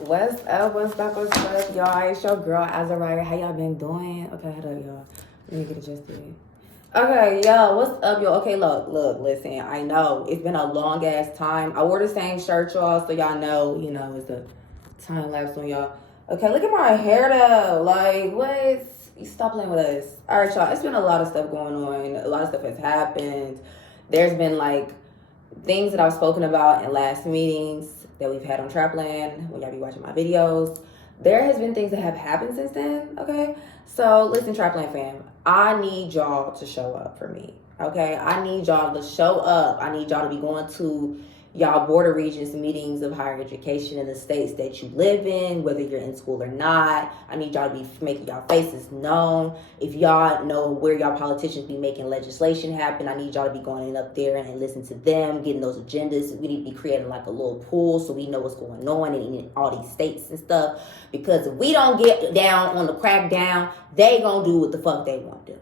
What's up? What's up? What's up, y'all? It's your girl Azariah. How y'all been doing? Okay, hold up, y'all. Let me get adjusted. Okay, yo, what's up, y'all? Okay, look, listen. I know it's been a long ass time. I wore the same shirt, y'all, so y'all know, it's a time lapse on y'all. Okay, look at my hair though. Like, what? You stop playing with us. All right, y'all. It's been a lot of stuff going on. A lot of stuff has happened. There's been like things that I've spoken about in last meetings that we've had on Trapland, when y'all be watching my videos. There has been things that have happened since then, okay? So listen, Trapland fam, I need y'all to show up for me, okay? I need y'all to show up. I need y'all to be going to y'all border regions meetings of higher education in the states that you live in, whether you're in school or not. I need y'all to be making y'all faces known. If y'all know where y'all politicians be making legislation happen, I need y'all to be going up there and listen to them, getting those agendas. We need to be creating like a little pool so we know what's going on in all these states and stuff. Because if we don't get down on the crackdown, they gonna do what the fuck they want to do.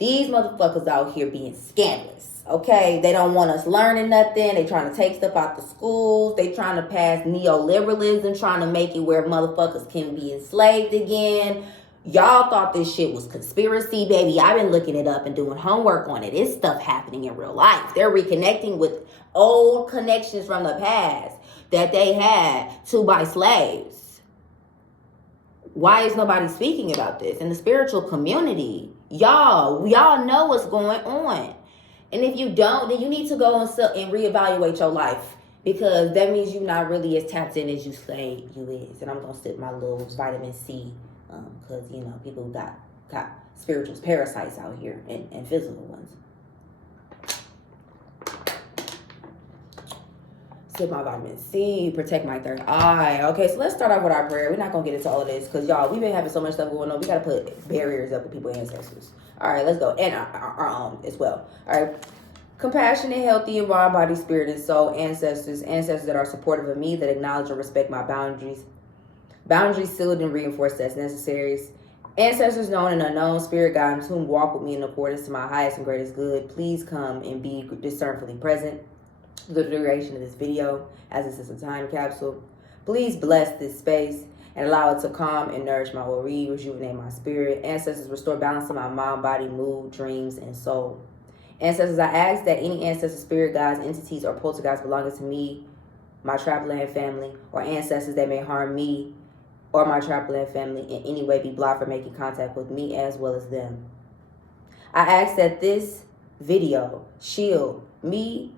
These motherfuckers out here being scandalous. Okay, they don't want us learning nothing. They trying to take stuff out the schools. They trying to pass neoliberalism, trying to make it where motherfuckers can be enslaved again. Y'all thought this shit was conspiracy, baby. I've been looking it up and doing homework on it. It's stuff happening in real life. They're reconnecting with old connections from the past that they had to buy slaves. Why is nobody speaking about this in the spiritual community? Y'all know what's going on. And if you don't, then you need to go and reevaluate your life, because that means you're not really as tapped in as you say you is. And I'm going to sip my little vitamin C because, people got spiritual parasites out here and physical ones. Sip my vitamin C, protect my third eye. Okay, so let's start off with our prayer. We're not going to get into all of this because, y'all, we've been having so much stuff going on. We got to put barriers up with people's ancestors. All right, let's go. And our own as well. All right. Compassionate, healthy, and mind, body, spirit, and soul ancestors that are supportive of me, that acknowledge and respect my boundaries sealed and reinforced as necessary. Ancestors known and unknown, spirit guides whom walk with me in accordance to my highest and greatest good, please come and be discernfully present for the duration of this video, as this is a time capsule. Please bless this space and allow it to calm and nourish my ori, rejuvenate my spirit. Ancestors, restore balance in my mind, body, mood, dreams, and soul. Ancestors, I ask that any ancestor, spirit guides, entities, or poltergeists belonging to me, my Trapland family, or ancestors that may harm me or my Trapland family in any way be blocked from making contact with me as well as them. I ask that this video shield me,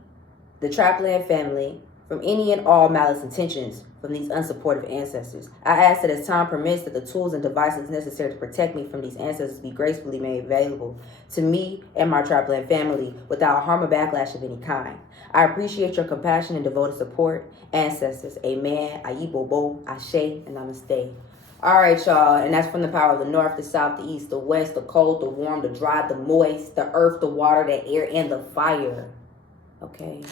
the Trapland family, from any and all malice intentions from these unsupportive ancestors. I ask that as time permits, that the tools and devices necessary to protect me from these ancestors be gracefully made available to me and my Trapland family without harm or backlash of any kind. I appreciate your compassion and devoted support. Ancestors, amen, ayibobo, ashe, and namaste. All right, y'all, and that's from the power of the north, the south, the east, the west, the cold, the warm, the dry, the moist, the earth, the water, the air, and the fire. Okay.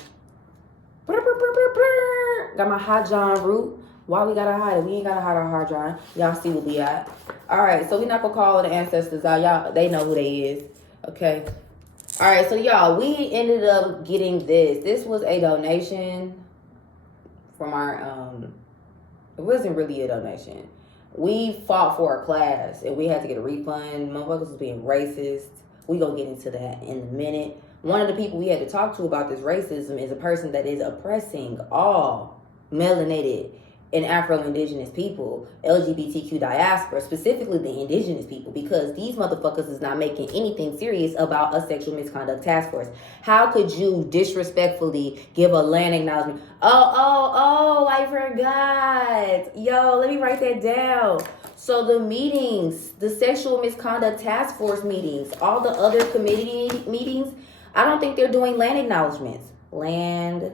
Got my hot John root. Why we gotta hide it? We ain't gotta hide our hot John. Y'all see what we at. Alright, so we not gonna call the ancestors out. Y'all, they know who they is. Okay. Alright, so y'all, we ended up getting this. This was a donation from our, it wasn't really a donation. We fought for a class and we had to get a refund. Motherfuckers was being racist. We gonna get into that in a minute. One of the people we had to talk to about this racism is a person that is oppressing all melanated and Afro-Indigenous people, LGBTQ diaspora, specifically the Indigenous people, because these motherfuckers is not making anything serious about a sexual misconduct task force. How could you disrespectfully give a land acknowledgement? Oh, I forgot. Yo, let me write that down. So the meetings, the sexual misconduct task force meetings, all the other committee meetings, I don't think they're doing land acknowledgements. Land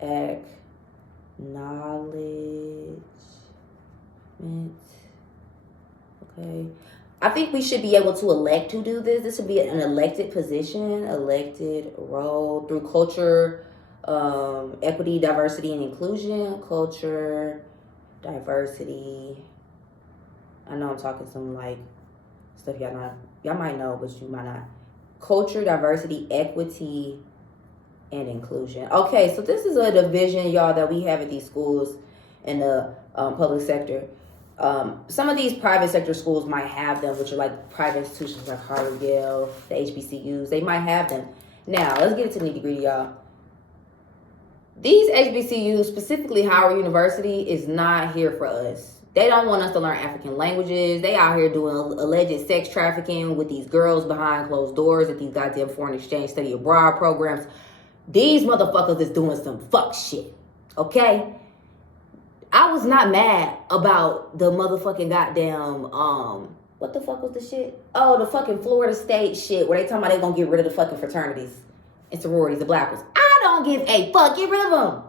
acknowledgement. Okay. I think we should be able to elect to do this. This should be an elected position, elected role through culture, equity, diversity, and inclusion. Culture, diversity. I know I'm talking some like stuff y'all might know, but you might not. Culture, diversity, equity, and inclusion. Okay, so this is a division, y'all, that we have at these schools. in the public sector. Some of these private sector schools might have them, which are like private institutions like Harvard, Yale, the HBCUs. They might have them. Now, let's get into the nitty-gritty, y'all. These HBCUs, specifically Howard University, is not here for us. They don't want us to learn African languages. They out here doing alleged sex trafficking with these girls behind closed doors at these goddamn foreign exchange study abroad programs. These motherfuckers is doing some fuck shit, okay? I was not mad about the motherfucking goddamn, what the fuck was the shit? Oh, the fucking Florida State shit where they talking about they gonna get rid of the fucking fraternities and sororities, the black ones. I don't give a fuck. Get rid of them.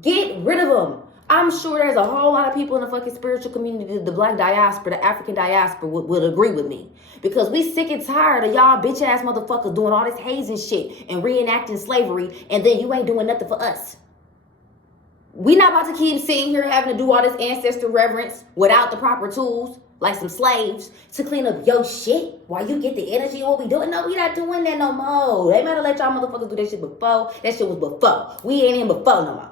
Get rid of them. I'm sure there's a whole lot of people in the fucking spiritual community, the black diaspora, the African diaspora would agree with me. Because we sick and tired of y'all bitch ass motherfuckers doing all this hazing shit and reenacting slavery, and then you ain't doing nothing for us. We not about to keep sitting here having to do all this ancestor reverence without the proper tools, like some slaves, to clean up your shit while you get the energy of what we doing. No, we not doing that no more. They better let y'all motherfuckers do that shit before. That shit was before. We ain't in before no more.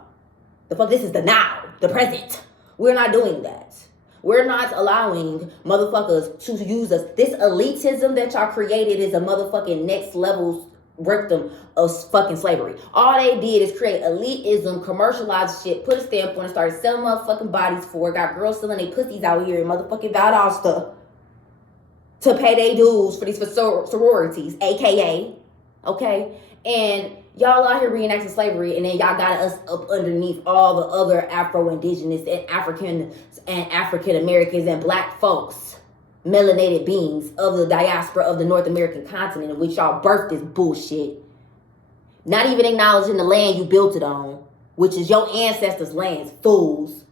The fuck, this is the now, the present. We're not doing that. We're not allowing motherfuckers to use us. This elitism that y'all created is a motherfucking next level victim of fucking slavery. All they did is create elitism, commercialized shit, put a stamp on it, started selling motherfucking bodies for it, got girls selling their pussies out here in motherfucking Valdosta to pay their dues for these sororities, aka, okay? And y'all out here reenacting slavery, and then y'all got us up underneath all the other Afro-Indigenous and African Americans and black folks, melanated beings of the diaspora of the North American continent in which y'all birthed this bullshit. Not even acknowledging the land you built it on, which is your ancestors' lands, fools.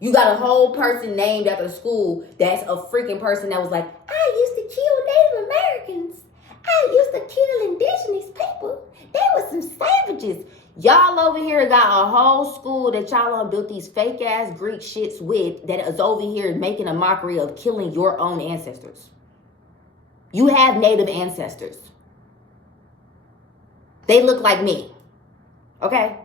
You got a whole person named after the school that's a freaking person that was like, I used to kill Native Americans. I used to kill indigenous people. They were some savages. Y'all over here got a whole school that y'all done built these fake ass Greek shits with that is over here making a mockery of killing your own ancestors. You have native ancestors. They look like me. Okay?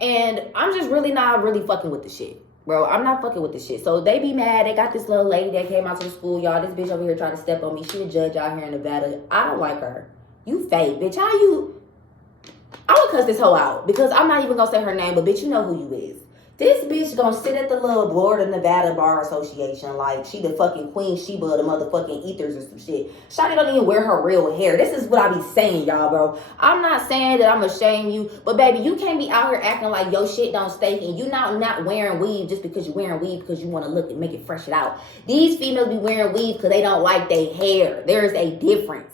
And I'm just not really fucking with the shit. Bro, I'm not fucking with the shit. So they be mad. They got this little lady that came out to the school. Y'all, this bitch over here trying to step on me. She a judge out here in Nevada. I don't like her. You fake, bitch. How you... I would cuss this hoe out because I'm not even gonna say her name, but bitch, you know who you is. This bitch gonna sit at the little board of Nevada Bar Association like she the fucking Queen Sheba of the motherfucking ethers or some shit. Shawty don't even wear her real hair. This is what I be saying, y'all, bro. I'm not saying that I'm gonna shame you, but baby, you can't be out here acting like your shit don't stink and you not wearing weave just because you're wearing weave because you want to look and make it fresh it out. These females be wearing weave because they don't like their hair. There's a difference.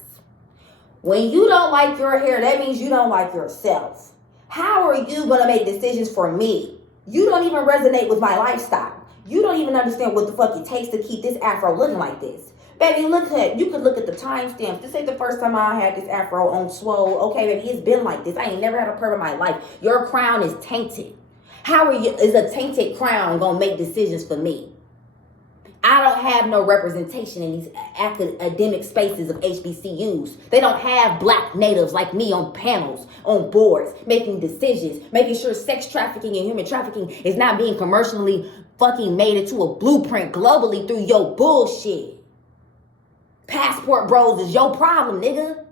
When you don't like your hair, that means you don't like yourself. How are you going to make decisions for me? You don't even resonate with my lifestyle. You don't even understand what the fuck it takes to keep this afro looking like this. Baby, you could look at the timestamps. This ain't the first time I had this afro on swole. Okay, baby, it's been like this. I ain't never had a perm in my life. Your crown is tainted. Is a tainted crown going to make decisions for me? I don't have no representation in these academic spaces of HBCUs. They don't have black natives like me on panels, on boards, making decisions, making sure sex trafficking and human trafficking is not being commercially fucking made into a blueprint globally through your bullshit. Passport bros is your problem, nigga.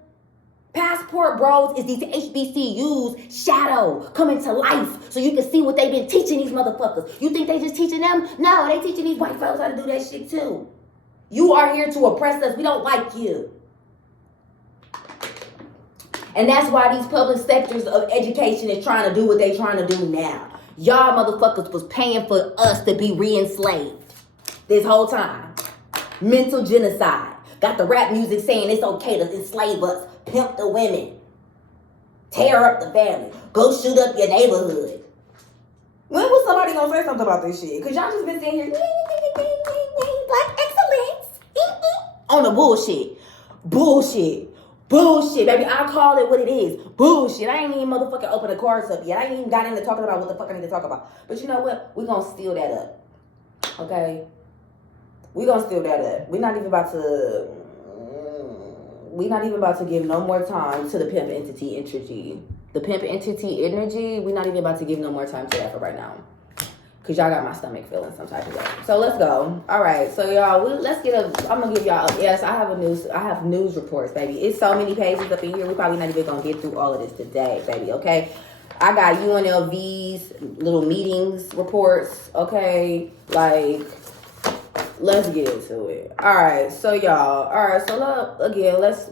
Passport bros is these HBCUs shadow coming to life so you can see what they've been teaching these motherfuckers. You think they just teaching them? No, they teaching these white folks how to do that shit too. You are here to oppress us. We don't like you. And that's why these public sectors of education is trying to do what they trying to do now. Y'all motherfuckers was paying for us to be re-enslaved this whole time. Mental genocide. Got the rap music saying it's okay to enslave us. Pimp the women. Tear up the family. Go shoot up your neighborhood. When was somebody gonna say something about this shit? Cause y'all just been sitting here black excellence on the bullshit. Bullshit, baby. I call it what it is. Bullshit. I ain't even motherfucking open the cards up yet. I ain't even got into talking about what the fuck I need to talk about. But you know what? We gonna steal that up. Okay? We gonna steal that up. We're not even about to give no more time to the pimp entity energy. The pimp entity energy, we're not even about to give no more time to that for right now. Cause y'all got my stomach feeling some type of way. So let's go. All right. So y'all, I'm gonna give y'all. Yes, I have news reports, baby. It's so many pages up in here. We probably not even gonna get through all of this today, baby. Okay. I got UNLV's little meetings reports. Okay, like let's get into it. All right. So y'all. All right. So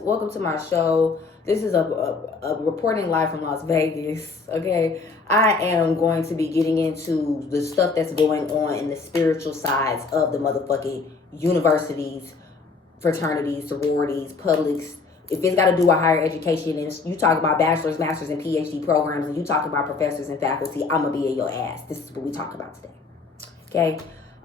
welcome to my show. This is a reporting live from Las Vegas. Okay. I am going to be getting into the stuff that's going on in the spiritual sides of the motherfucking universities, fraternities, sororities, publics. If it's got to do with higher education and you talk about bachelor's, master's, and PhD programs, and you talk about professors and faculty, I'm going to be in your ass. This is what we talk about today. Okay?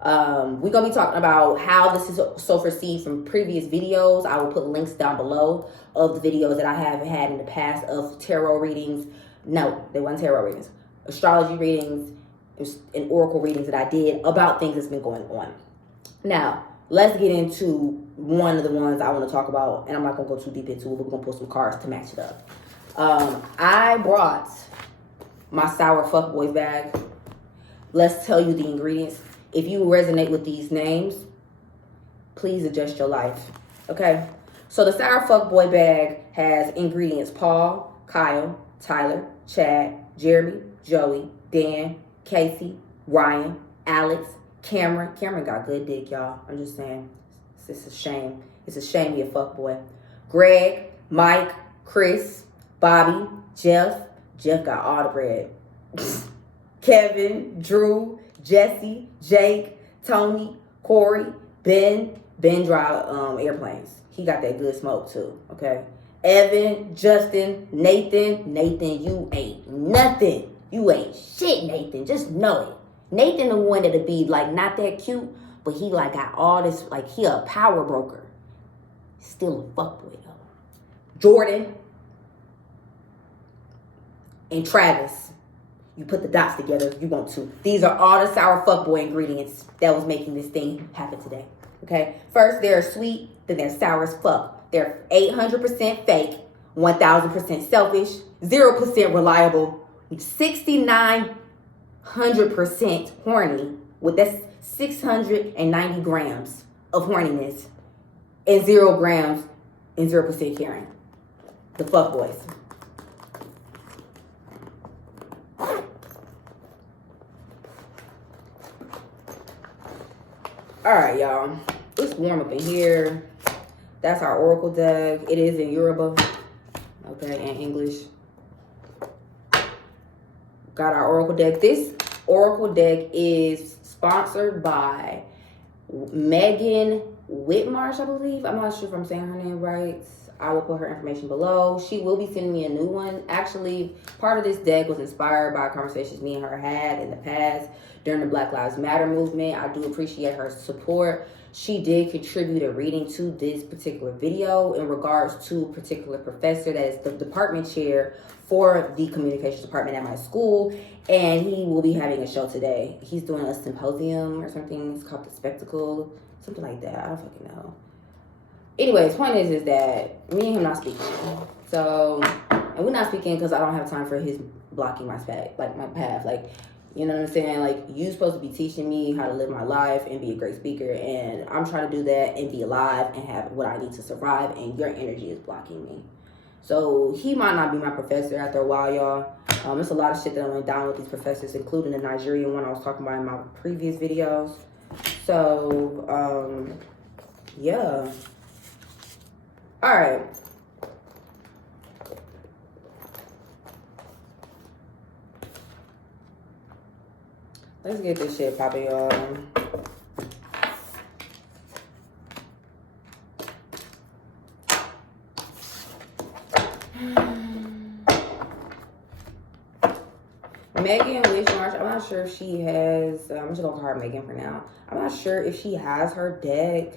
We're going to be talking about how this is so perceived from previous videos. I will put links down below of the videos that I have had in the past of tarot readings. No, they weren't tarot readings. Astrology readings and oracle readings that I did about things that's been going on. Now, let's get into one of the ones I want to talk about, and I'm not going to go too deep into it, but we're going to pull some cards to match it up. I brought my sour fuckboys bag. Let's tell you the ingredients. If you resonate with these names, please adjust your life. Okay? So the sour fuckboy bag has ingredients: Paul, Kyle, Tyler, Chad, Jeremy, Joey, Dan, Casey, Ryan, Alex, Cameron. Cameron got good dick, y'all. I'm just saying. It's a shame. It's a shame he a fuckboy. Greg, Mike, Chris, Bobby, Jeff. Jeff got all the bread. Kevin, Drew, Jesse, Jake, Tony, Corey, Ben. Ben drive airplanes. He got that good smoke too, okay? Evan, Justin, Nathan. Nathan, you ain't nothing. You ain't shit, Nathan. Just know it. Nathan the one that'll be like not that cute, but he like got all this, like he a power broker. Still a fuckboy though. Jordan and Travis. You put the dots together if you want to. These are all the sour fuckboy ingredients that was making this thing happen today. Okay? First, they're sweet, then they're sour as fuck. They're 800% fake, 1,000% selfish, 0% reliable, 6,900% horny, with that's 690 grams of horniness, and 0 grams and 0% caring. The fuckboys. All right, y'all. It's warm up in here. That's our oracle deck. It is in Yoruba, okay, and English. Got our oracle deck. This oracle deck is sponsored by Megan Whitmarsh, I believe. I'm not sure if I'm saying her name right. I will put her information below. She will be sending me a new one. Actually, part of this deck was inspired by conversations me and her had in the past during the Black Lives Matter movement. I do appreciate her support. She did contribute a reading to this particular video in regards to a particular professor that is the department chair for the communications department at my school, and he will be having a show today. He's doing a symposium or something. It's called The Spectacle, something like that. I don't fucking know. Anyways, point is that me and him not speaking. So, and we're not speaking because I don't have time for his blocking my path. Like, you know what I'm saying? Like, you supposed to be teaching me how to live my life and be a great speaker, and I'm trying to do that and be alive and have what I need to survive, and your energy is blocking me. So he might not be my professor after a while, y'all. It's a lot of shit that went down with these professors, including the Nigerian one I was talking about in my previous videos. So, yeah. All right. Let's get this shit popping, y'all. Megan Wishmarsh, I'm not sure if she has, I'm just gonna call her Megan for now. I'm not sure if she has her deck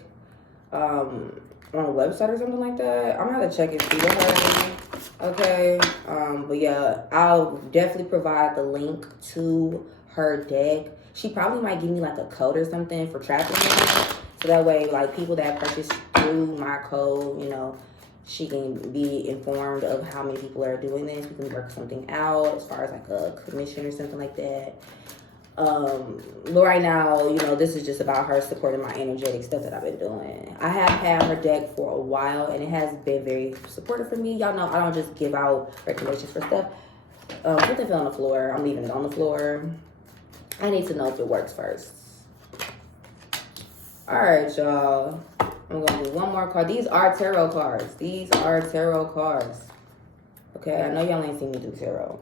on a website or something like that. I'm gonna have to check and see with her. Okay. But yeah, I'll definitely provide the link to her deck. She probably might give me like a code or something for tracking it. So that way, like, people that purchase through my code, you know, she can be informed of how many people are doing this. We can work something out as far as like a commission or something like that. But right now, you know, this is just about her supporting my energetic stuff that I've been doing. I have had her deck for a while, and it has been very supportive for me. Y'all know I don't just give out recommendations for stuff. Something fell on the floor. I'm leaving it on the floor. I need to know if it works first. All right, y'all. I'm going to do one more card. These are tarot cards. These are tarot cards. Okay, I know y'all ain't seen me do tarot,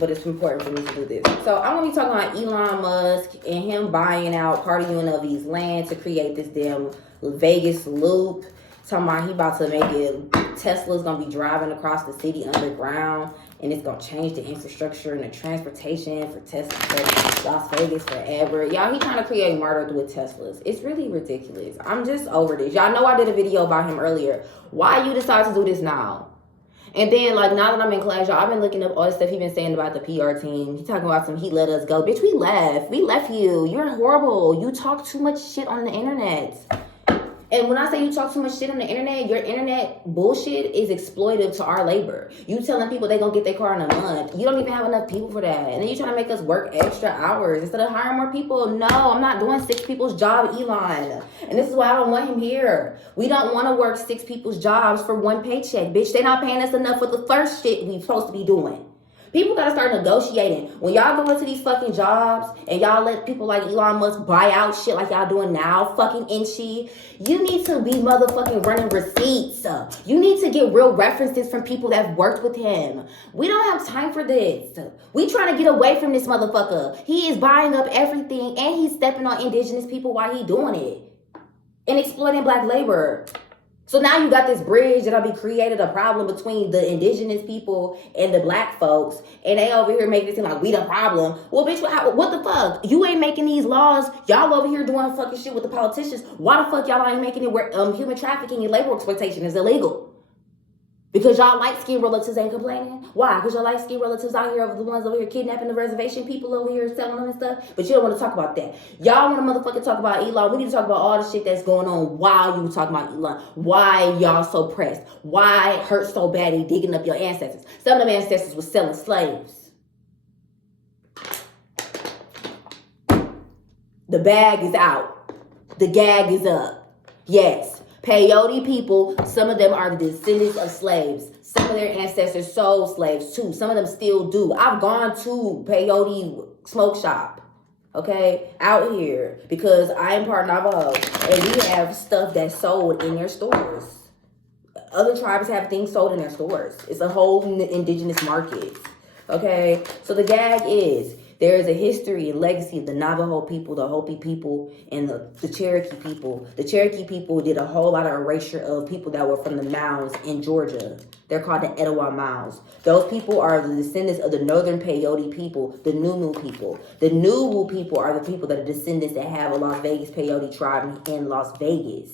but it's important for me to do this. So I'm going to be talking about Elon Musk and him buying out part of UNLV's land to create this damn Vegas loop. Talking about he about to make it, Tesla's going to be driving across the city underground, and it's going to change the infrastructure and the transportation for Tesla, for Las Vegas forever. Y'all, he trying to create murder with Teslas. It's really ridiculous. I'm just over this. Y'all know I did a video about him earlier. Why you decide to do this now? And then, like, now that I'm in class, y'all, I've been looking up all the stuff he been saying about the PR team. He talking about some, he let us go. Bitch, we left. We left you. You're horrible. You talk too much shit on the internet. And when I say you talk too much shit on the internet, your internet bullshit is exploitive to our labor. You telling people they gonna get their car in a month. You don't even have enough people for that. And then you trying to make us work extra hours instead of hiring more people. No, I'm not doing 6 people's job, Elon. And this is why I don't want him here. We don't want to work 6 people's jobs for 1 paycheck, bitch. They not paying us enough for the first shit we supposed to be doing. People gotta start negotiating. When y'all go into these fucking jobs and y'all let people like Elon Musk buy out shit like y'all doing now, fucking NSHE, you need to be motherfucking running receipts. You need to get real references from people that have worked with him. We don't have time for this. We trying to get away from this motherfucker. He is buying up everything and he's stepping on indigenous people while he doing it. And exploiting black labor. So now you got this bridge that'll be created a problem between the indigenous people and the black folks. And they over here making it seem like we the problem. Well, bitch, what the fuck? You ain't making these laws. Y'all over here doing fucking shit with the politicians. Why the fuck y'all ain't making it where human trafficking and labor exploitation is illegal? Because y'all light-skinned relatives ain't complaining? Why? Because your light-skinned relatives out here are the ones over here kidnapping the reservation people over here, selling them and stuff. But you don't want to talk about that. Y'all want to motherfucking talk about Elon. We need to talk about all the shit that's going on while you talking about Elon. Why y'all so pressed? Why it hurt so bad he digging up your ancestors? Some of them ancestors was selling slaves. The bag is out. The gag is up. Yes. Peyote people, some of them are the descendants of slaves. Some of their ancestors sold slaves too. Some of them still do. I've gone to peyote smoke shop, okay, out here because I am part Navajo and we have stuff that's sold in their stores. Other tribes have things sold in their stores. It's a whole indigenous market, okay? So the gag is, there is a history and legacy of the Navajo people, the Hopi people, and the Cherokee people. The Cherokee people did a whole lot of erasure of people that were from the mounds in Georgia. They're called the Etowah Mounds. Those people are the descendants of the northern peyote people, the Nunu people. The Nuwu people are the people that are descendants that have a Las Vegas peyote tribe in Las Vegas.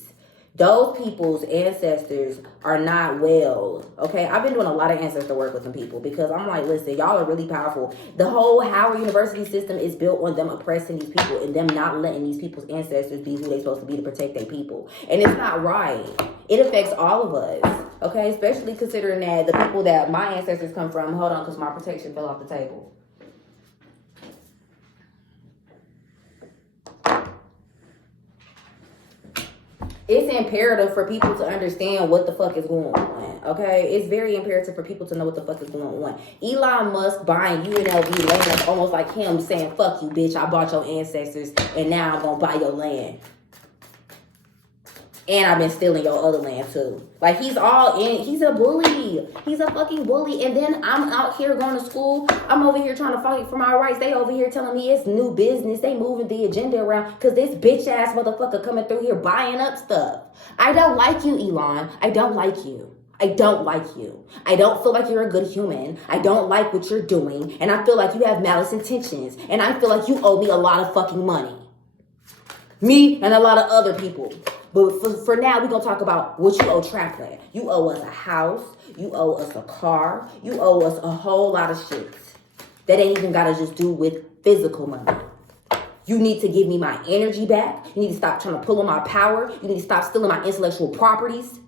Those people's ancestors are not well, okay? I've been doing a lot of ancestor work with them people because I'm like, listen, y'all are really powerful. The whole Howard University system is built on them oppressing these people and them not letting these people's ancestors be who they're supposed to be to protect their people. And it's not right. It affects all of us, okay? Especially considering that the people that my ancestors come from, hold on, because my protection fell off the table. It's imperative for people to understand what the fuck is going on, okay? It's very imperative for people to know what the fuck is going on. Elon Musk buying UNLV land is almost like him saying, fuck you, bitch, I bought your ancestors, and now I'm gonna buy your land. And I've been stealing your other land, too. Like, he's all in. He's a bully. He's a fucking bully. And then I'm out here going to school. I'm over here trying to fight for my rights. They over here telling me it's new business. They moving the agenda around because this bitch-ass motherfucker coming through here buying up stuff. I don't like you, Elon. I don't like you. I don't like you. I don't feel like you're a good human. I don't like what you're doing. And I feel like you have malice intentions. And I feel like you owe me a lot of fucking money. Me and a lot of other people. But for now, we're going to talk about what you owe Trapland. You owe us a house. You owe us a car. You owe us a whole lot of shit. That ain't even got to just do with physical money. You need to give me my energy back. You need to stop trying to pull on my power. You need to stop stealing my intellectual properties.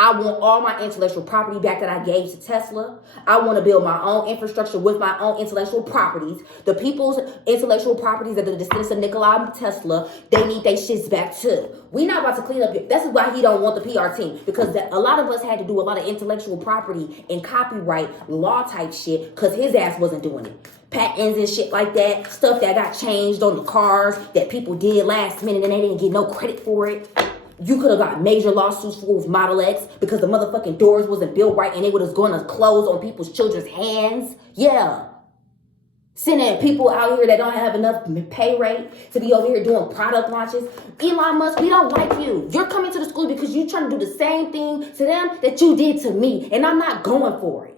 I want all my intellectual property back that I gave to Tesla. I want to build my own infrastructure with my own intellectual properties. The people's intellectual properties that are the descendants of Nikola Tesla, they need their shits back too. We not about to clean up. That's why he don't want the PR team. Because a lot of us had to do a lot of intellectual property and copyright law type shit because his ass wasn't doing it. Patents and shit like that. Stuff that got changed on the cars that people did last minute and they didn't get no credit for it. You could have got major lawsuits for Model X because the motherfucking doors wasn't built right and it was going to close on people's children's hands. Yeah. Sending people out here that don't have enough pay rate to be over here doing product launches. Elon Musk, we don't like you. You're coming to the school because you're trying to do the same thing to them that you did to me. And I'm not going for it.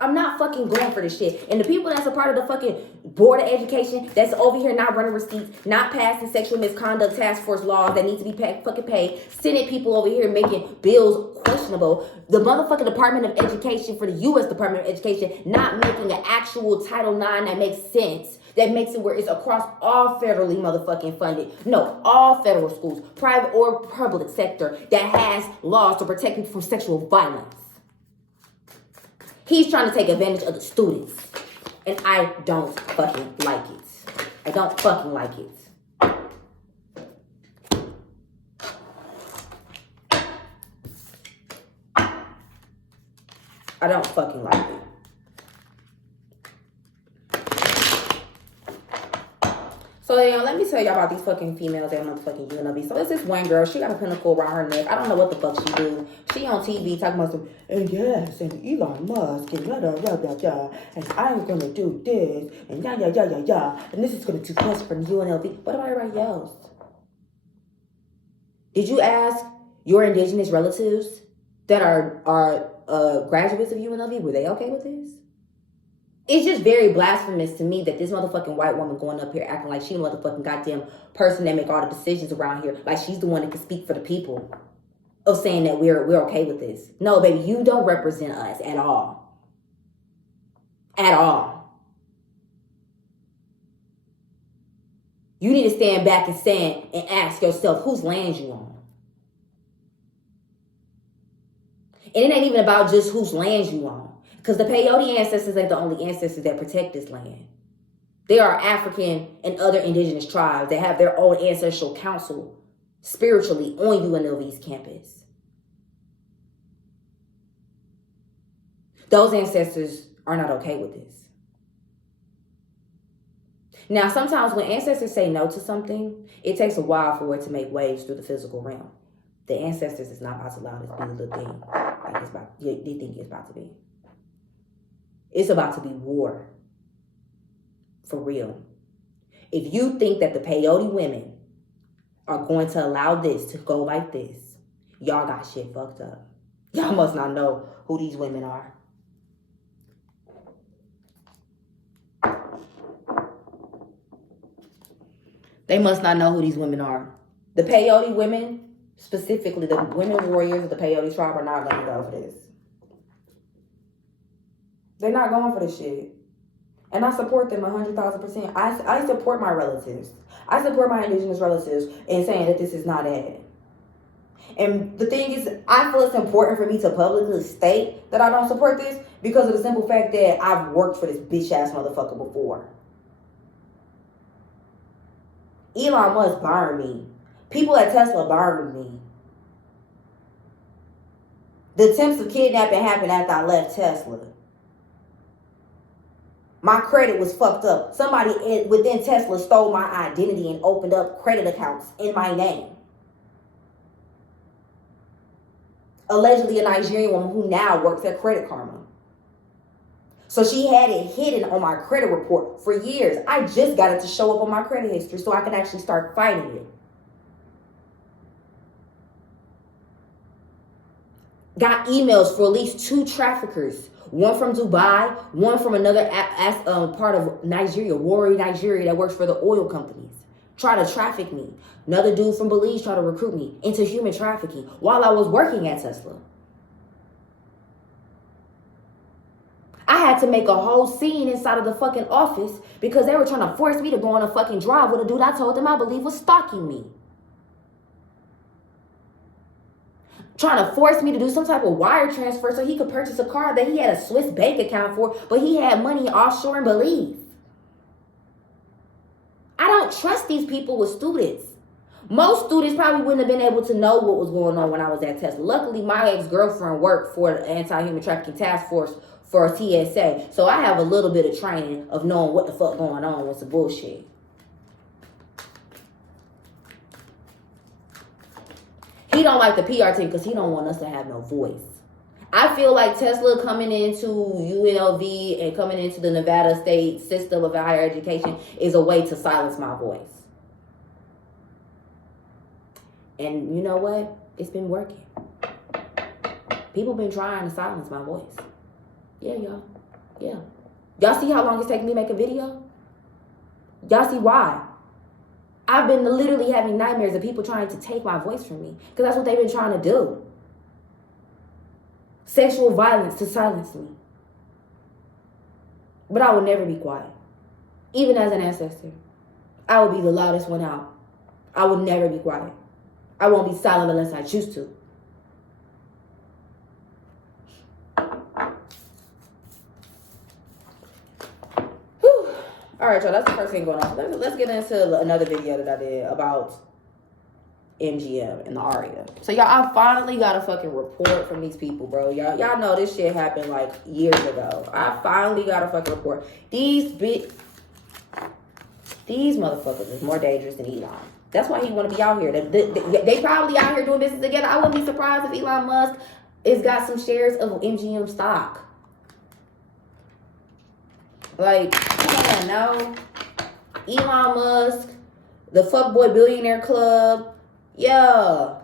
I'm not fucking going for this shit. And the people that's a part of the fucking board of education that's over here not running receipts, not passing sexual misconduct task force laws that need to be fucking paid, Senate people over here making bills questionable, the motherfucking Department of Education for the U.S. Department of Education not making an actual Title IX that makes sense, that makes it where it's across all federally motherfucking funded, no, all federal schools, private or public sector that has laws to protect people from sexual violence. He's trying to take advantage of the students. And I don't fucking like it. I don't fucking like it. I don't fucking like it. So, let me tell y'all about these fucking females at motherfucking UNLV. So, it's this one girl. She got a pinnacle around her neck. I don't know what the fuck she do. She on TV talking about some, and yes, and Elon Musk, and and I'm going to do this, and and this is going to do this from UNLV. What about everybody else? Did you ask your indigenous relatives that are graduates of UNLV, were they okay with this? It's just very blasphemous to me that this motherfucking white woman going up here acting like she the motherfucking goddamn person that make all the decisions around here. Like she's the one that can speak for the people. Of saying that we're okay with this. No, baby, you don't represent us at all. At all. You need to stand back and ask yourself, whose land you on? And it ain't even about just whose land you on. Because the peyote ancestors ain't the only ancestors that protect this land. There are African and other indigenous tribes that have their own ancestral council spiritually on UNLV's campus. Those ancestors are not okay with this. Now, sometimes when ancestors say no to something, it takes a while for it to make waves through the physical realm. The ancestors is not about to allow this to be a little thing like it's about, they think it's about to be. It's about to be war. For real. If you think that the peyote women are going to allow this to go like this, y'all got shit fucked up. Y'all must not know who these women are. They must not know who these women are. The peyote women, specifically the women warriors of the peyote tribe, are not going to go for this. They're not going for this shit. And I support them 100,000%. I support my relatives. I support my indigenous relatives in saying that this is not it. And the thing is, I feel it's important for me to publicly state that I don't support this because of the simple fact that I've worked for this bitch ass motherfucker before. Elon Musk burned me. People at Tesla burned me. The attempts of kidnapping happened after I left Tesla. My credit was fucked up. Somebody within Tesla stole my identity and opened up credit accounts in my name. Allegedly a Nigerian woman who now works at Credit Karma. So she had it hidden on my credit report for years. I just got it to show up on my credit history so I can actually start fighting it. Got emails for at least 2 traffickers. One from Dubai, one from another part of Nigeria, Warri, Nigeria, that works for the oil companies. Try to traffic me. Another dude from Belize tried to recruit me into human trafficking while I was working at Tesla. I had to make a whole scene inside of the fucking office because they were trying to force me to go on a fucking drive with a dude I told them I believe was stalking me. trying to force me to do some type of wire transfer so he could purchase a car that he had a Swiss bank account for, but he had money offshore in Belize. I don't trust these people with students. Most students probably wouldn't have been able to know what was going on when I was at Tesla. Luckily, my ex-girlfriend worked for the Anti-Human Trafficking Task Force for TSA. So I have a little bit of training of knowing what the fuck going on with some bullshit. He don't like the PR team because he don't want us to have no voice. I feel like Tesla coming into UNLV and coming into the Nevada state system of higher education is a way to silence my voice. And you know what? It's been working. People been trying to silence my voice. Yeah, y'all. Yeah. Y'all see how long it's taking me to make a video? Y'all see why? I've been literally having nightmares of people trying to take my voice from me. Because that's what they've been trying to do. Sexual violence to silence me. But I will never be quiet. Even as an ancestor. I will be the loudest one out. I will never be quiet. I won't be silent unless I choose to. Whew. All right, y'all. That's the first thing going on. Let's get into another video that I did about MGM and the Aria. So, y'all, I finally got a fucking report from these people, bro. Y'all know this shit happened like years ago. I finally got a fucking report. These motherfuckers is more dangerous than Elon. That's why he want to be out here. They probably out here doing business together. I wouldn't be surprised if Elon Musk has got some shares of MGM stock. Like, come on now. Elon Musk, the fuckboy billionaire club. Yeah.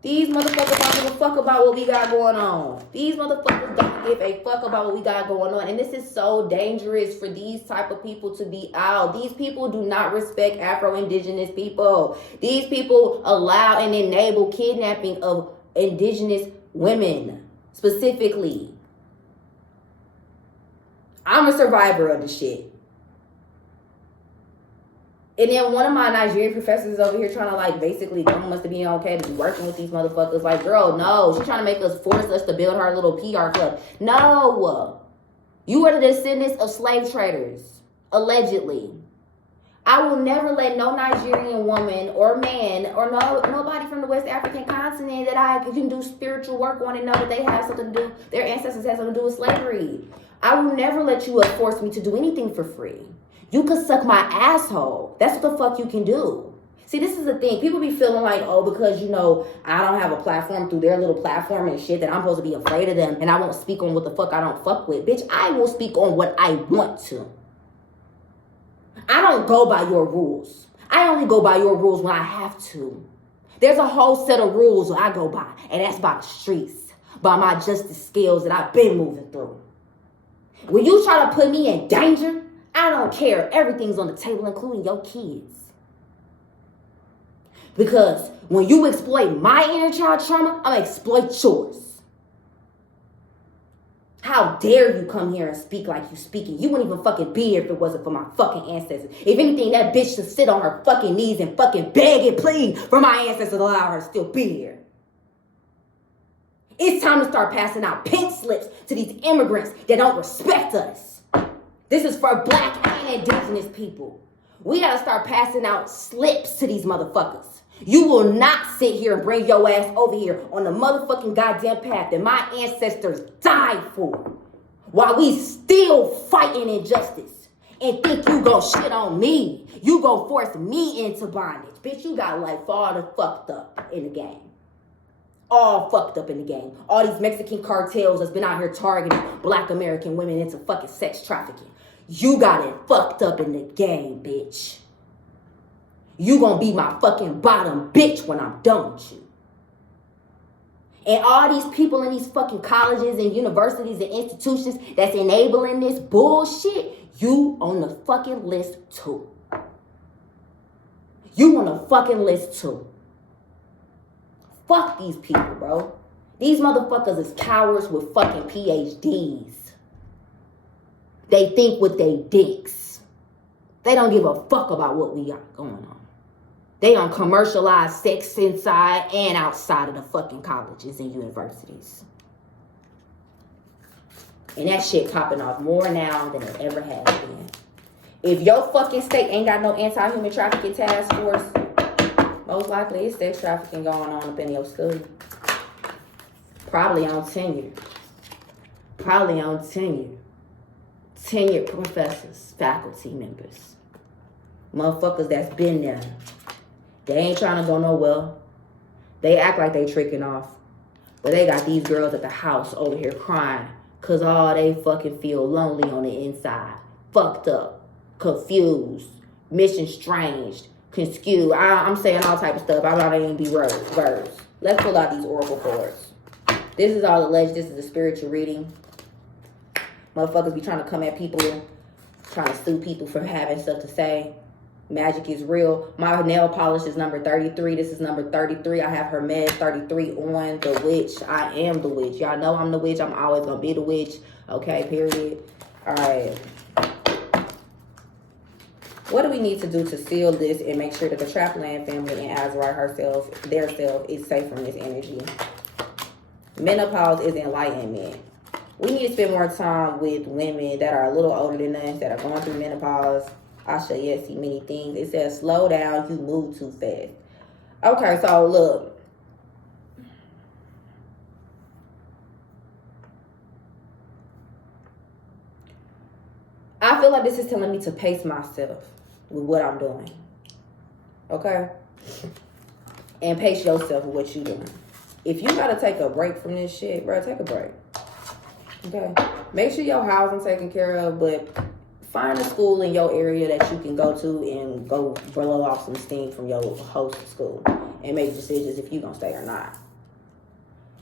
These motherfuckers don't give a fuck about what we got going on. These motherfuckers don't give a fuck about what we got going on. And this is so dangerous for these type of people to be out. These people do not respect Afro-Indigenous people. These people allow and enable kidnapping of indigenous women, specifically. I'm a survivor of the shit. And then one of my Nigerian professors is over here trying to, like, basically tell us to be okay to be working with these motherfuckers. Like, girl, no. She's trying to make us, force us to build her little PR club. No. You are the descendants of slave traders. Allegedly. I will never let no Nigerian woman or man or nobody from the West African continent that I can do spiritual work on and know that they have something to do, their ancestors have something to do with slavery. I will never let you force me to do anything for free. You could suck my asshole. That's what the fuck you can do. See, this is the thing. People be feeling like, oh, because, you know, I don't have a platform through their little platform and shit that I'm supposed to be afraid of them and I won't speak on what the fuck I don't fuck with. Bitch, I will speak on what I want to. I don't go by your rules. I only go by your rules when I have to. There's a whole set of rules that I go by, and that's by the streets, by my justice skills that I've been moving through. When you try to put me in danger, I don't care. Everything's on the table, including your kids. Because when you exploit my inner child trauma, I'm going to exploit yours. How dare you come here and speak like you speaking? You wouldn't even fucking be here if it wasn't for my fucking ancestors. If anything, that bitch should sit on her fucking knees and fucking beg and plead for my ancestors to allow her to still be here. It's time to start passing out pink slips to these immigrants that don't respect us. This is for black and indigenous people. We gotta start passing out slips to these motherfuckers. You will not sit here and bring your ass over here on the motherfucking goddamn path that my ancestors died for. While we still fighting injustice. And think you gon' shit on me. You gon' force me into bondage. Bitch, you got life all the fucked up in the game. All fucked up in the game. All these Mexican cartels that's been out here targeting black American women into fucking sex trafficking. You got it fucked up in the game, bitch. You gonna be my fucking bottom bitch when I'm done with you. And all these people in these fucking colleges and universities and institutions that's enabling this bullshit, you on the fucking list too. You on the fucking list too. Fuck these people, bro. These motherfuckers is cowards with fucking PhDs. They think with they dicks. They don't give a fuck about what we got going on. They on commercialized sex inside and outside of the fucking colleges and universities. And that shit popping off more now than it ever has been. If your fucking state ain't got no anti-human trafficking task force, most likely it's sex trafficking going on up in your school. Probably on tenure. Probably on tenure. Tenured professors, faculty members. Motherfuckers that's been there. They ain't trying to go nowhere. They act like they tricking off. But they got these girls at the house over here crying. Cause all they fucking feel lonely on the inside. Fucked up. Confused. Misestranged. Confused. I'm saying all type of stuff. I'm not even be words. Let's pull out these oracle cards. This is all alleged. This is a spiritual reading. Motherfuckers be trying to come at people. Trying to sue people for having stuff to say. Magic is real. My nail polish is number 33. This is number 33. I have Hermes 33 on. The witch. I am the witch. Y'all know I'm the witch. I'm always going to be the witch. Okay, period. All right. What do we need to do to seal this and make sure that the Trapland family and Azariah herself, their self, is safe from this energy? Menopause is enlightenment. We need to spend more time with women that are a little older than us, that are going through menopause. I show you see many things. It says, slow down, you move too fast. Okay, so look. I feel like this is telling me to pace myself with what I'm doing. Okay? And pace yourself with what you're doing. If you gotta take a break from this shit, bro, take a break. Okay? Make sure your housing taken care of, but find a school in your area that you can go to and go blow off some steam from your host school and make decisions if you're going to stay or not.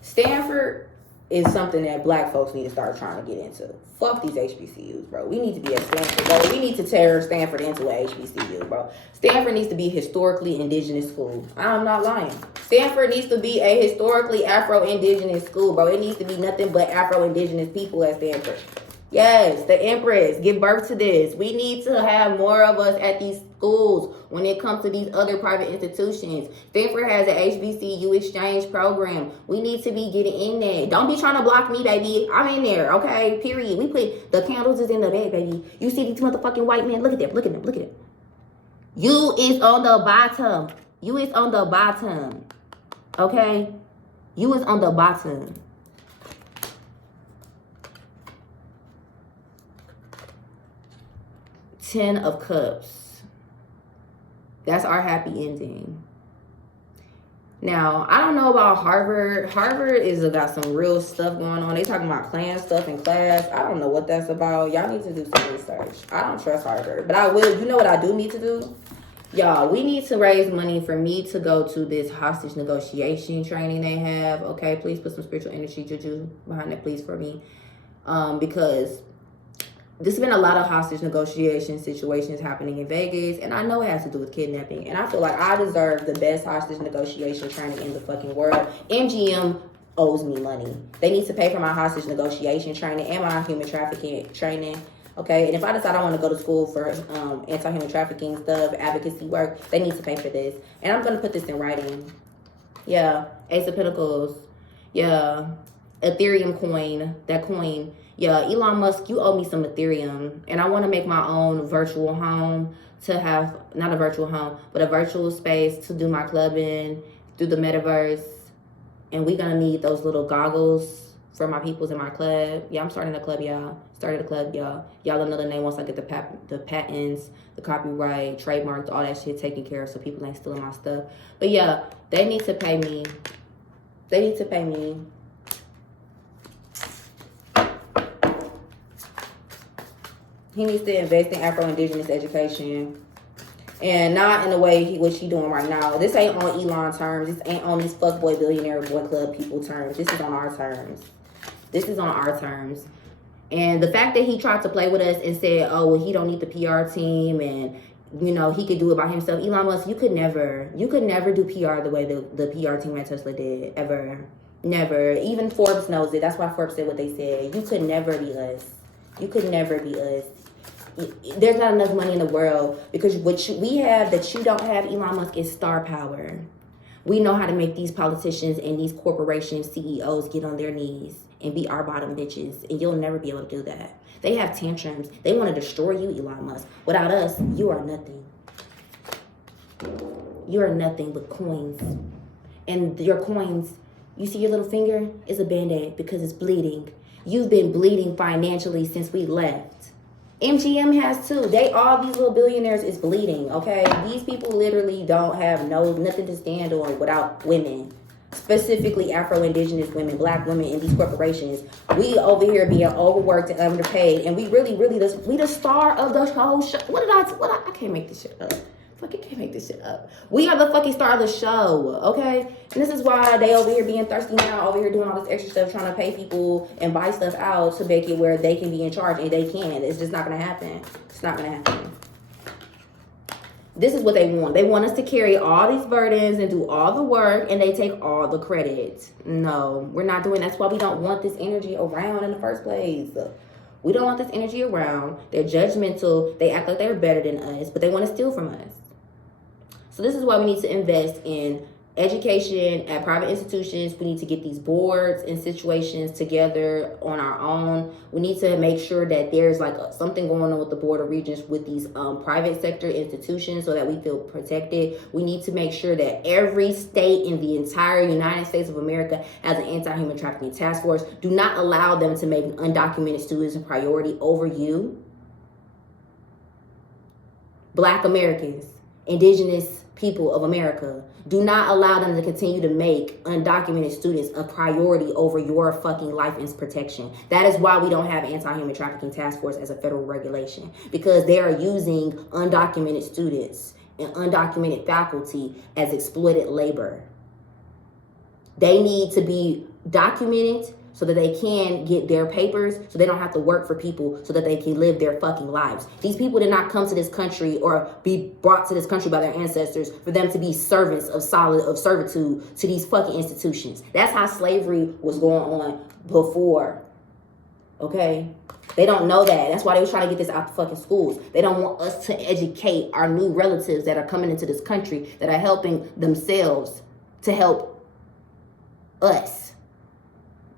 Stanford is something that black folks need to start trying to get into. Fuck these HBCUs, bro. We need to be at Stanford, bro. We need to tear Stanford into a HBCU, bro. Stanford needs to be historically indigenous school. I'm not lying. Stanford needs to be a historically Afro-indigenous school, bro. It needs to be nothing but Afro-indigenous people at Stanford. Yes, the Empress, give birth to this. We need to have more of us at these schools when it comes to these other private institutions. Stanford has an HBCU exchange program. We need to be getting in there. Don't be trying to block me, baby. I'm in there, okay? Period. We put the candles is in the bed, baby. You see these motherfucking white men? Look at them, look at them, look at them. You is on the bottom. You is on the bottom, okay? You is on the bottom. Ten of Cups. That's our happy ending. Now, I don't know about Harvard. Harvard is got some real stuff going on. They talking about Klan stuff in class. I don't know what that's about. Y'all need to do some research. I don't trust Harvard, but I will. You know what I do need to do? Y'all, we need to raise money for me to go to this hostage negotiation training they have. Okay, please put some spiritual energy juju behind it, please, for me. Because there's been a lot of hostage negotiation situations happening in Vegas, and I know it has to do with kidnapping. And I feel like I deserve the best hostage negotiation training in the fucking world. MGM owes me money. They need to pay for my hostage negotiation training and my human trafficking training. Okay, and if I decide I want to go to school for anti-human trafficking stuff, advocacy work, they need to pay for this. And I'm going to put this in writing. Yeah, Ace of Pentacles. Yeah, Ethereum coin, that coin. Yeah, Elon Musk, you owe me some Ethereum. And I want to make my own virtual home to have, not a virtual home, but a virtual space to do my clubbing through the metaverse. And we're going to need those little goggles for my peoples in my club. Yeah, I'm starting a club, y'all. Started a club, y'all. Y'all will know the name once I get the patents, the copyright, trademarks, all that shit taken care of so people ain't stealing my stuff. But yeah, they need to pay me. They need to pay me. He needs to invest in Afro-Indigenous education. And not in the way what she doing right now. This ain't on Elon terms. This ain't on these fuckboy billionaire boy club people terms. This is on our terms. This is on our terms. And the fact that he tried to play with us and said, oh, well, he don't need the PR team and, you know, he could do it by himself. Elon Musk, you could never do PR the way the PR team at Tesla did, ever. Never. Even Forbes knows it. That's why Forbes said what they said. You could never be us. You could never be us. there's not enough money in the world, because what we have that you don't have, Elon Musk, is star power. We know how to make these politicians and these corporation CEOs get on their knees and be our bottom bitches, and you'll never be able to do that. They have tantrums. They want to destroy you, Elon Musk. Without us, you are nothing. You are nothing but coins. And your coins, you see your little finger? Is a Band-Aid because it's bleeding. You've been bleeding financially since we left. MGM has too. All these little billionaires is bleeding, okay? These people literally don't have nothing to stand on without women. Specifically Afro-Indigenous women, black women in these corporations. We over here being overworked and underpaid, and we really the star of the whole show. I can't make this shit up. Fucking can't make this shit up. We are the fucking star of the show, okay? And this is why they over here being thirsty now, over here doing all this extra stuff, trying to pay people and buy stuff out to make it where they can be in charge, and they can. It's just not gonna happen. It's not gonna happen. This is what they want. They want us to carry all these burdens and do all the work, and they take all the credit. No, we're not doing that. That's why we don't want this energy around in the first place. We don't want this energy around. They're judgmental. They act like they're better than us, but they want to steal from us. So this is why we need to invest in education at private institutions. We need to get these boards and situations together on our own. We need to make sure that there's like something going on with the Board of Regents with these private sector institutions so that we feel protected. We need to make sure that every state in the entire United States of America has an anti-human trafficking task force. Do not allow them to make undocumented students a priority over you. Black Americans, Indigenous people of America, do not allow them to continue to make undocumented students a priority over your fucking life and protection. That is why we don't have anti-human trafficking task force as a federal regulation, because they are using undocumented students and undocumented faculty as exploited labor. They need to be documented so that they can get their papers, so they don't have to work for people, so that they can live their fucking lives. These people did not come to this country or be brought to this country by their ancestors for them to be servants of servitude to these fucking institutions. That's how slavery was going on before. Okay? They don't know that. That's why they was trying to get this out the fucking schools. They don't want us to educate our new relatives that are coming into this country, that are helping themselves to help us.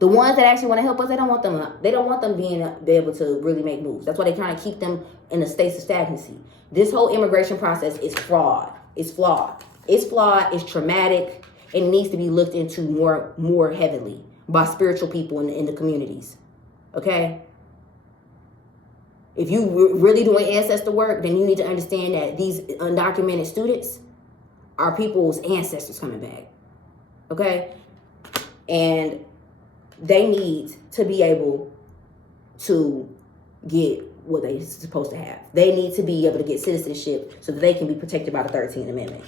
The ones that actually want to help us, they don't want them being able to really make moves. That's why they're trying to keep them in a state of stagnancy. This whole immigration process is fraud. It's flawed. It's flawed. It's traumatic. And it needs to be looked into more heavily by spiritual people in the communities. Okay? If you really doing ancestor work, then you need to understand that these undocumented students are people's ancestors coming back. Okay? And they need to be able to get what they're supposed to have. They need to be able to get citizenship so that they can be protected by the 13th Amendment.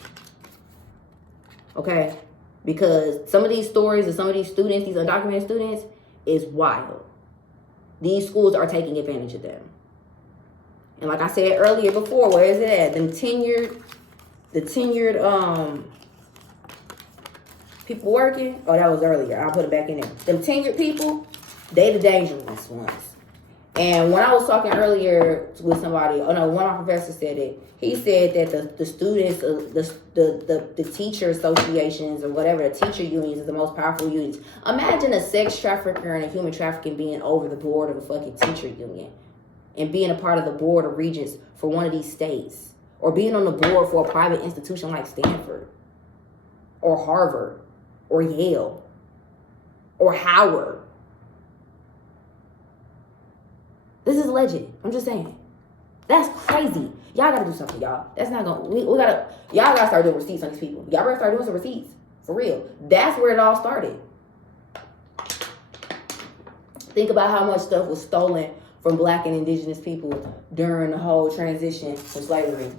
Okay? Because some of these stories and some of these students, these undocumented students, is wild. These schools are taking advantage of them. And like I said earlier before, where is it at? The tenured people working. Oh, that was earlier. I'll put it back in there. Them tenured people, they the dangerous ones. And when I was talking earlier with somebody, one of my professors said it. He said that the students, the teacher associations or whatever, the teacher unions is the most powerful unions. Imagine a sex trafficker and a human trafficking being over the board of a fucking teacher union and being a part of the board of regents for one of these states, or being on the board for a private institution like Stanford or Harvard or Yale or Howard. This is legend. I'm just saying. That's crazy. Y'all gotta do something, y'all. That's not gonna, y'all gotta start doing receipts on these people. Y'all better start doing some receipts. For real. That's where it all started. Think about how much stuff was stolen from Black and Indigenous people during the whole transition from slavery.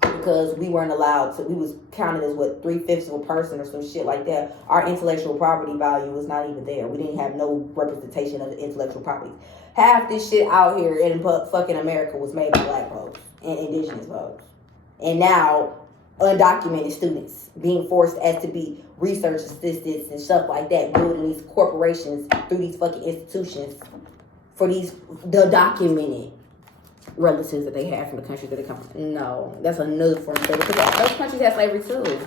Because we weren't allowed to, we was counted as 3/5 of a person or some shit like that. Our intellectual property value was not even there. We didn't have no representation of the intellectual property. Half this shit out here in fucking America was made by Black folks and Indigenous folks. And now, undocumented students being forced as to be research assistants and stuff like that, building these corporations through these fucking institutions for the documented. relatives that they have from the countries that they come from. No, that's another form of slavery. Because those countries had slavery too.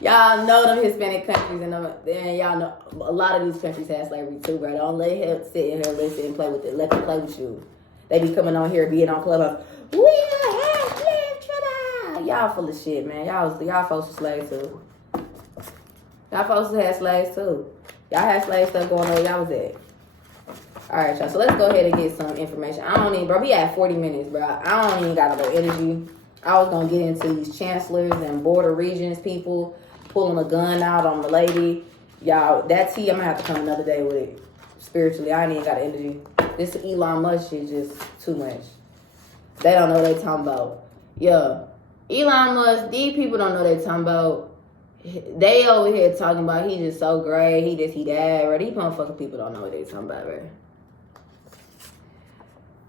Y'all know them Hispanic countries and y'all know a lot of these countries had slavery too, bro. Don't let him sit in here, listen, and play with it. Let them play with you. They be coming on here, being on Clubhouse. We are half slave trade. Y'all full of shit, man. Y'all folks are slaves too. Y'all folks had slaves too. Y'all had slave stuff going on. Y'all was at. All right, y'all. So let's go ahead and get some information. I don't even, bro. We at 40 minutes, bro. I don't even got no energy. I was gonna get into these chancellors and border regions people pulling a gun out on the lady. Y'all, that tea, I'm gonna have to come another day with it. Spiritually, I ain't even got energy. This Elon Musk shit just too much. They don't know what they talking about. Yeah, Elon Musk, these people don't know what they talking about. They over here talking about he just so great, he this, he that, right? These motherfucking people don't know what they talking about, right?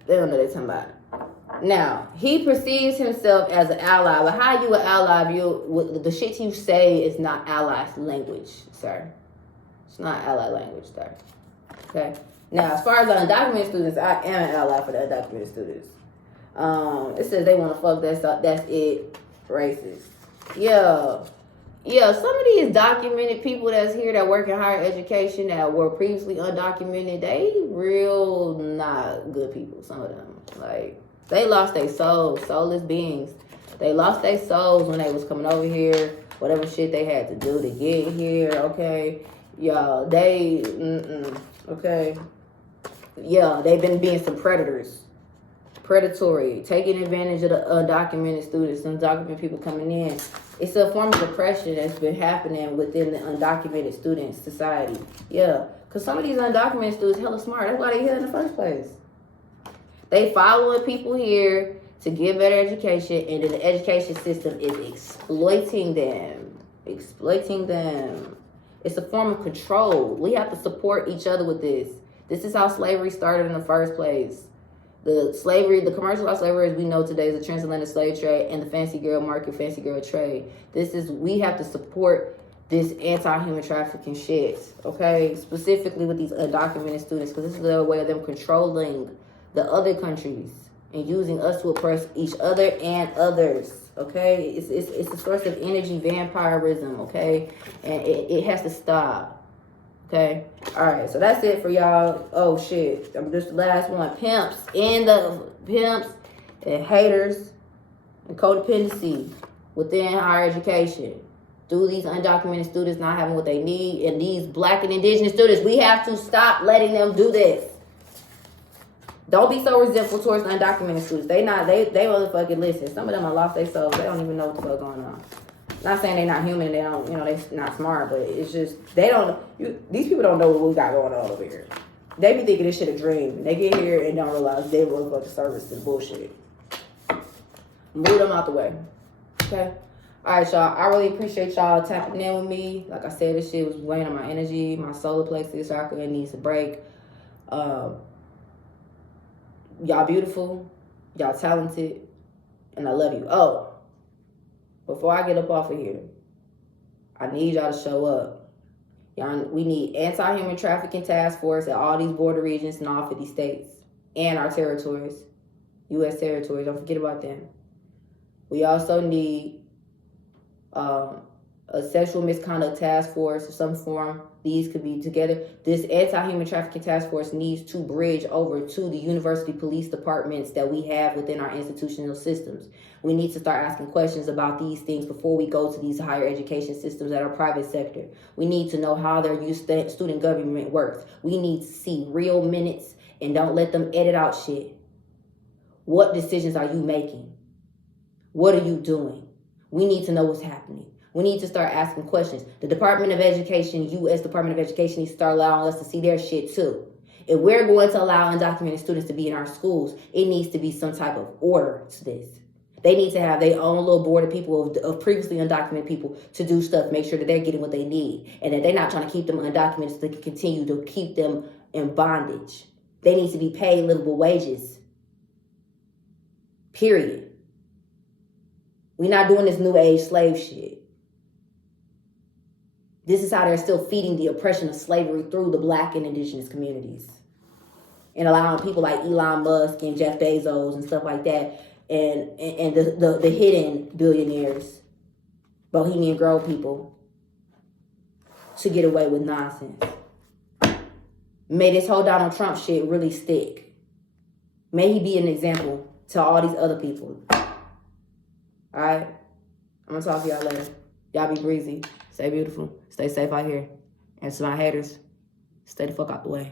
They don't know what they talking about. Now, he perceives himself as an ally, but how you an ally if you, the shit you say is not ally language, sir. It's not ally language, sir. Okay? Now, as far as the undocumented students, I am an ally for the undocumented students. It says they want to fuck, that's it, racist. Yeah, some of these documented people that's here that work in higher education that were previously undocumented, they real not good people, some of them. Like, they lost their souls, soulless beings. They lost their souls when they was coming over here, whatever shit they had to do to get here, okay? Y'all, okay? Yeah, they've been being some predators. Predatory, taking advantage of the undocumented students, undocumented people coming in. It's a form of oppression that's been happening within the undocumented student society. Yeah, because some of these undocumented students hella smart. That's why they here in the first place. They following people here to get better education, and then the education system is exploiting them. Exploiting them. It's a form of control. We have to support each other with this. This is how slavery started in the first place. The commercialized slavery as we know today is the transatlantic slave trade and the fancy girl market, fancy girl trade. We have to support this anti-human trafficking shit, okay? Specifically with these undocumented students, because this is their way of them controlling the other countries and using us to oppress each other and others, okay? It's a source of energy vampirism, okay? And it has to stop. Okay, all right, so that's it for y'all. Oh shit, I'm just the last one. Pimps and haters and codependency within higher education through these undocumented students not having what they need, and these black and indigenous students. We have to stop letting them do this. Don't be so resentful towards the undocumented students. They motherfucking listen. Some of them have lost their souls. They don't even know what the fuck going on. Not saying they're not human, they don't, they not smart, but it's just, these people don't know what we got going on over here. They be thinking this shit a dream. They get here and don't realize they motherfucking service is bullshit. Move them out the way. Okay? All right, y'all. I really appreciate y'all tapping in with me. Like I said, this shit was weighing on my energy, my solar plexus, chakra, it needs a break. Y'all beautiful. Y'all talented. And I love you. Oh. Before I get up off of here, I need y'all to show up. Y'all, we need anti-human trafficking task force at all these border regions in all 50 states and our territories, U.S. territories. Don't forget about them. We also need a sexual misconduct task force of some form. These could be together. This anti-human trafficking task force needs to bridge over to the university police departments that we have within our institutional systems. We need to start asking questions about these things before we go to these higher education systems that are private sector. We need to know how their student government works. We need to see real minutes and don't let them edit out shit. What decisions are you making? What are you doing? We need to know what's happening. We need to start asking questions. The Department of Education, U.S. Department of Education, needs to start allowing us to see their shit too. If we're going to allow undocumented students to be in our schools, it needs to be some type of order to this. They need to have their own little board of people, of previously undocumented people, to do stuff, make sure that they're getting what they need, and that they're not trying to keep them undocumented so they can continue to keep them in bondage. They need to be paid livable wages. Period. We're not doing this new age slave shit. This is how they're still feeding the oppression of slavery through the black and indigenous communities. and allowing people like Elon Musk and Jeff Bezos and stuff like that, and the hidden billionaires, Bohemian Grove people, to get away with nonsense. May this whole Donald Trump shit really stick. May he be an example to all these other people. Alright? I'm gonna talk to y'all later. Y'all be breezy. Stay beautiful. Stay safe out here. And to my haters, stay the fuck out the way.